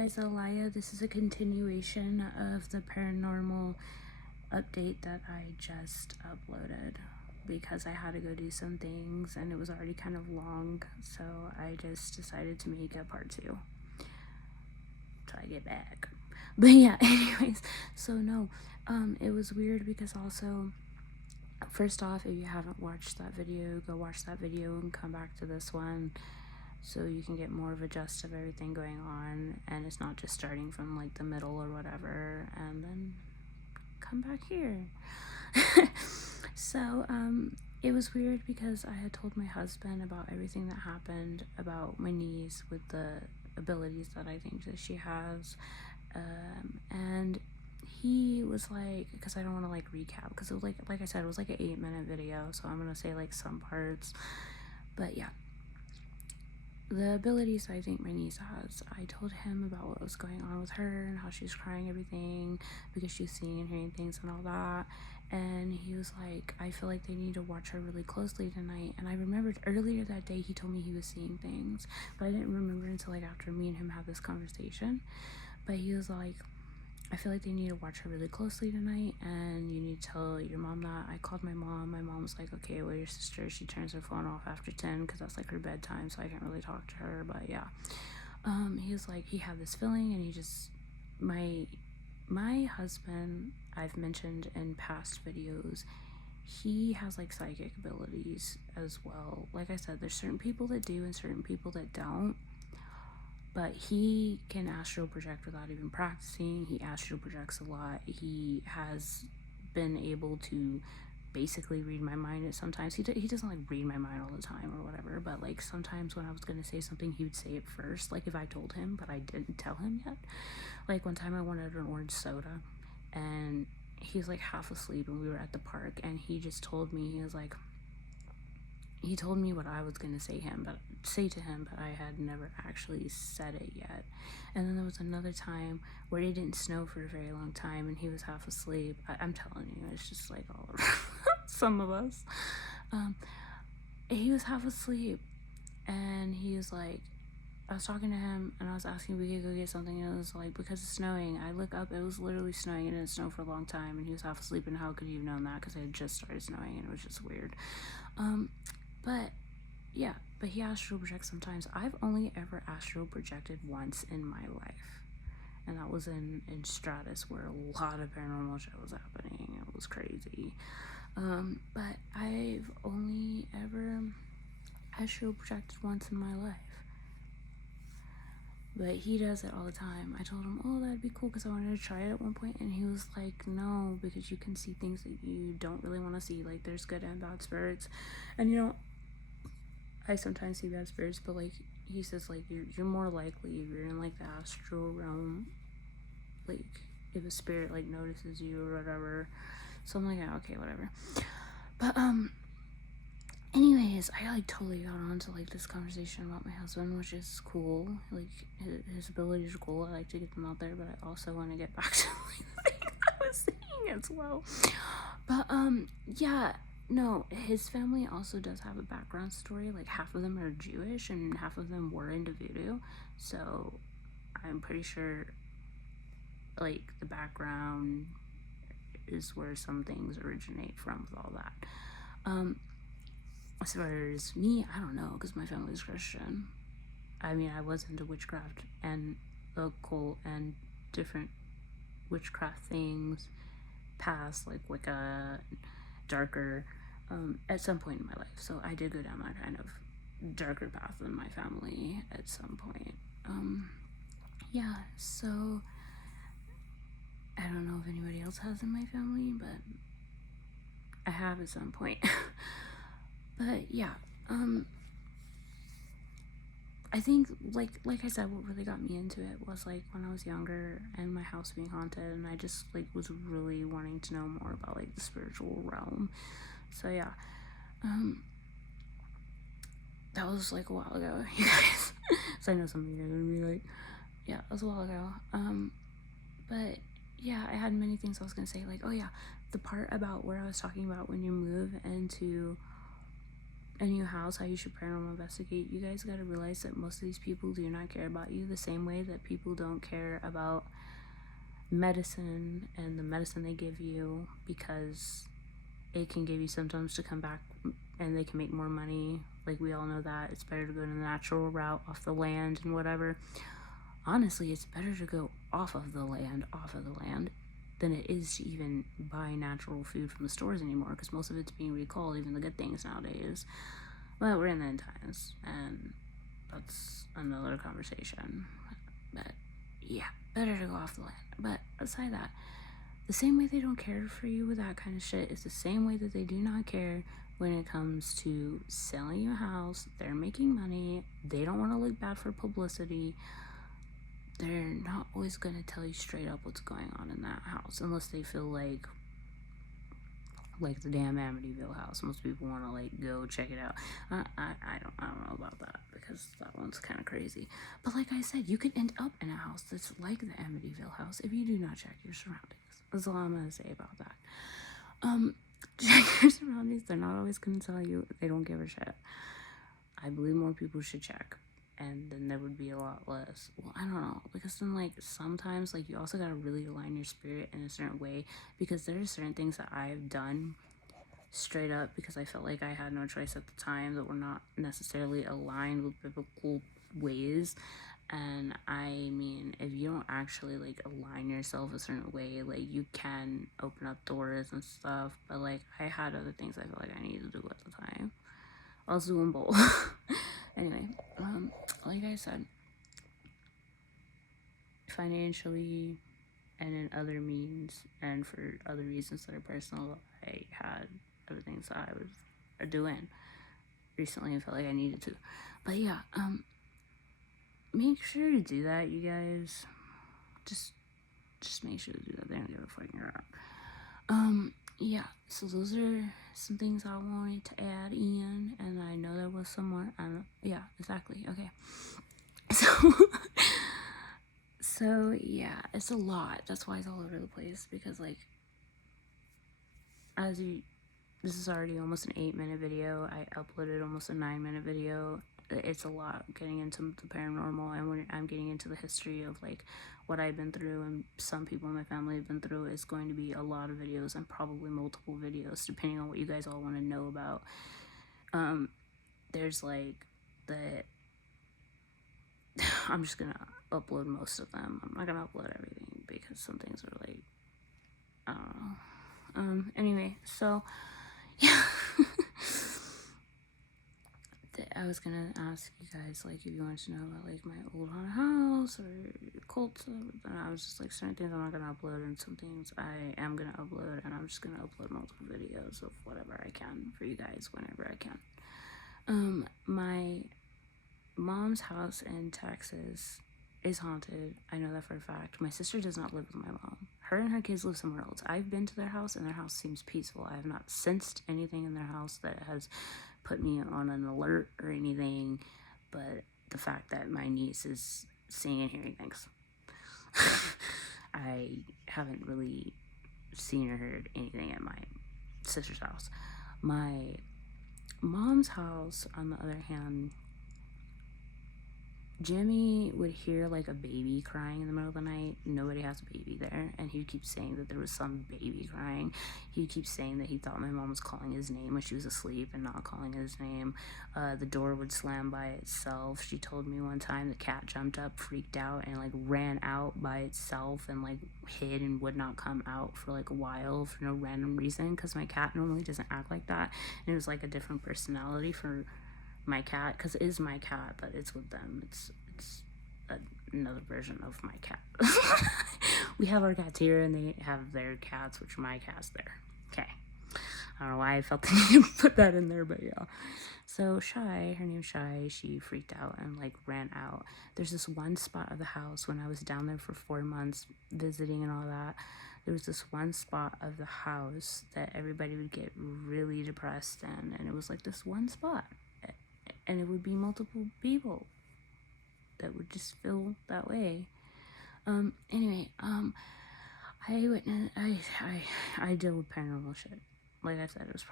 Eliza Elia. This is a continuation of the paranormal update that I just uploaded because I had to go do some things and it was already kind of long, so I just decided to make a part 2 till I get back. But yeah, anyways, so no, it was weird because also, first off, if you haven't watched that video, go watch that video and come back to this one so you can get more of a gist of everything going on, and it's not just starting from like the middle or whatever and then come back here. So it was weird because I had told my husband about everything that happened about my niece with the abilities that I think that she has, and he was like, because I don't want to like recap, because it was like I said, it was like an 8-minute video, so I'm gonna say like some parts. But yeah, the abilities I think my niece has, I told him about what was going on with her and how she's crying everything because she's seeing and hearing things and all that. And he was like, I feel like they need to watch her really closely tonight. And I remembered earlier that day he told me he was seeing things, but I didn't remember until like after me and him had this conversation. But he was like, I feel like they need to watch her really closely tonight, and you need to tell your mom that. I called my mom. My mom was like, okay, well, your sister, she turns her phone off after 10 because that's like her bedtime, so I can't really talk to her. But yeah, he was like, he had this feeling, and he just, my husband, I've mentioned in past videos, he has like psychic abilities as well. Like I said, there's certain people that do and certain people that don't. But he can astral project without even practicing. He astral projects a lot. He has been able to basically read my mind at sometimes. He doesn't like read my mind all the time or whatever, but like sometimes when I was gonna say something, he would say it first, like if I told him but I didn't tell him yet. Like one time I wanted an orange soda and he was like half asleep and we were at the park, and he just told me, he was like, he told me what I was going to say to him, but I had never actually said it yet. And then there was another time where it didn't snow for a very long time and he was half asleep. I'm telling you, it's just like all some of us. He was half asleep and he was like, I was talking to him and I was asking if we could go get something, and it was like, because it's snowing. I look up, it was literally snowing and it didn't snow for a long time, and he was half asleep, and how could he have known that? Because it had just started snowing and it was just weird. But yeah, but he astral projects sometimes. I've only ever astral projected once in my life, and that was in Stratus, where a lot of paranormal shit was happening. It was crazy. But I've only ever astral projected once in my life. But he does it all the time. I told him, oh, that'd be cool, because I wanted to try it at one point, and he was like, no, because you can see things that you don't really want to see. Like, there's good and bad spirits. And you know, I sometimes see bad spirits, but like he says, like you're more likely if you're in like the astral realm, like if a spirit like notices you or whatever. So I'm like, oh, okay, whatever. But anyways, I like totally got onto like this conversation about my husband, which is cool. Like his abilities are cool. I like to get them out there, but I also want to get back to like the thing I was saying as well. But yeah. No, his family also does have a background story. Like half of them are Jewish and half of them were into voodoo. So I'm pretty sure like the background is where some things originate from with all that. As far as me, I don't know, because my family is Christian. I mean, I was into witchcraft and occult and different witchcraft things past, like Wicca, darker, at some point in my life. So I did go down that kind of darker path in my family at some point. Yeah, so I don't know if anybody else has in my family, but I have at some point. But yeah, I think like I said, what really got me into it was like when I was younger and my house being haunted, and I just like was really wanting to know more about like the spiritual realm. So yeah, that was like a while ago, you guys. So I know some of you are gonna be like, yeah, that was a while ago. But yeah, I had many things I was gonna say, like, oh yeah, the part about where I was talking about when you move into a new house, how you should paranormal investigate, you guys got to realize that most of these people do not care about you the same way that people don't care about medicine and the medicine they give you, because it can give you symptoms to come back and they can make more money. Like, we all know that it's better to go to the natural route off the land and whatever. Honestly, it's better to go off of the land than it is to even buy natural food from the stores anymore, because most of it's being recalled, even the good things nowadays. Well, we're in the end times, and that's another conversation. But yeah, better to go off the land. But aside that, the same way they don't care for you with that kind of shit is the same way that they do not care when it comes to selling you a house. They're making money. They don't want to look bad for publicity. They're not always going to tell you straight up what's going on in that house, unless they feel like the damn Amityville house. Most people want to like go check it out. I don't know about that, because that one's kind of crazy. But like I said, you could end up in a house that's like the Amityville house if you do not check your surroundings. That's all I'm gonna say about that. Check your surroundings. They're not always gonna tell you. They don't give a shit. I believe more people should check, and then there would be a lot less. Well, I don't know, because then like sometimes like you also gotta really align your spirit in a certain way, because there are certain things that I've done straight up because I felt like I had no choice at the time, that were not necessarily aligned with biblical ways. And I mean, if you don't actually like align yourself a certain way, like you can open up doors and stuff, but like I had other things I felt like I needed to do at the time. I was doing both. Anyway, like I said, financially and in other means and for other reasons that are personal, I had other things that I was doing recently and felt like I needed to. But yeah, make sure to do that, you guys. Just make sure to do that. They don't give a fucking crap. Yeah, so those are some things I wanted to add in, and I know there was some more. Yeah, exactly. Okay. So yeah, it's a lot. That's why it's all over the place, because like, this is already almost an 8-minute video. I uploaded almost a 9-minute video. It's a lot getting into the paranormal, and when I'm getting into the history of like what I've been through and some people in my family have been through, it's going to be a lot of videos, and probably multiple videos depending on what you guys all want to know about. There's like the I'm just gonna upload most of them. I'm not gonna upload everything because some things are like, I don't know. Anyway, so yeah. I was gonna ask you guys like if you wanted to know about like my old haunted house or cult stuff, and I was just like, certain things I'm not gonna upload, and some things I am gonna upload, and I'm just gonna upload multiple videos of whatever I can for you guys whenever I can. My mom's house in Texas is haunted. I know that for a fact. My sister does not live with my mom. Her and her kids live somewhere else. I've been to their house, and their house seems peaceful. I have not sensed anything in their house that has put me on an alert or anything, but the fact that my niece is seeing and hearing things. I haven't really seen or heard anything at my sister's house. My mom's house, on the other hand, Jimmy would hear like a baby crying in the middle of the night. Nobody has a baby there, and he'd keep saying that there was some baby crying. He'd keep saying that he thought my mom was calling his name when she was asleep and not calling his name. The door would slam by itself. She told me one time the cat jumped up, freaked out, and like ran out by itself and like hid and would not come out for like a while for no random reason, because my cat normally doesn't act like that, and it was like a different personality for my cat, because it is my cat, but it's with them. It's another version of my cat. We have our cats here, and they have their cats, which are my cats there. Okay. I don't know why I felt the need to put that in there, but yeah. So Shy, her name's Shy, she freaked out and like ran out. There's this one spot of the house when I was down there for 4 months visiting and all that. There was this one spot of the house that everybody would get really depressed in, and it was like this one spot. And it would be multiple people that would just feel that way. Anyway, I deal with paranormal shit. Like I said, it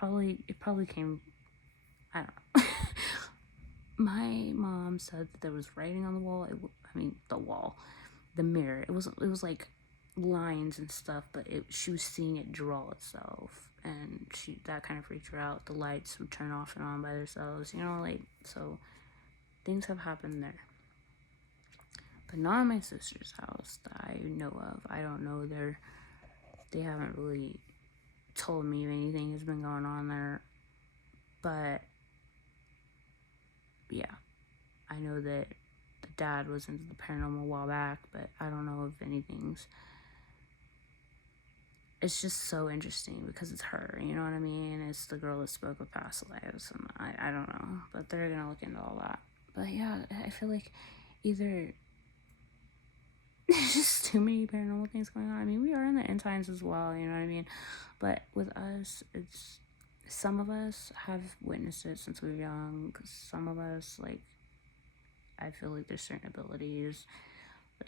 probably came I don't know. My mom said that there was writing on the wall. I mean, the wall, the mirror. It was like lines and stuff, but she was seeing it draw itself, and that kind of freaked her out. The lights would turn off and on by themselves, like, so things have happened there. But not in my sister's house that I know of. I don't know. They haven't really told me if anything has been going on there. But yeah, I know that the dad was into the paranormal a while back, but I don't know if anything's. It's just so interesting because it's her, you know what I mean? It's the girl that spoke of past lives, and I don't know, but they're gonna look into all that. But yeah, I feel like either there's just too many paranormal things going on. I mean, we are in the end times as well, you know what I mean? But with us, it's some of us have witnessed it since we were young. Some of us, like, I feel like there's certain abilities,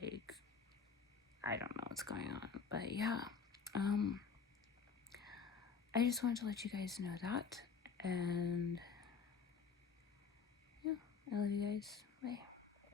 like, I don't know what's going on. But yeah, I just wanted to let you guys know that. And yeah, I love you guys. Bye.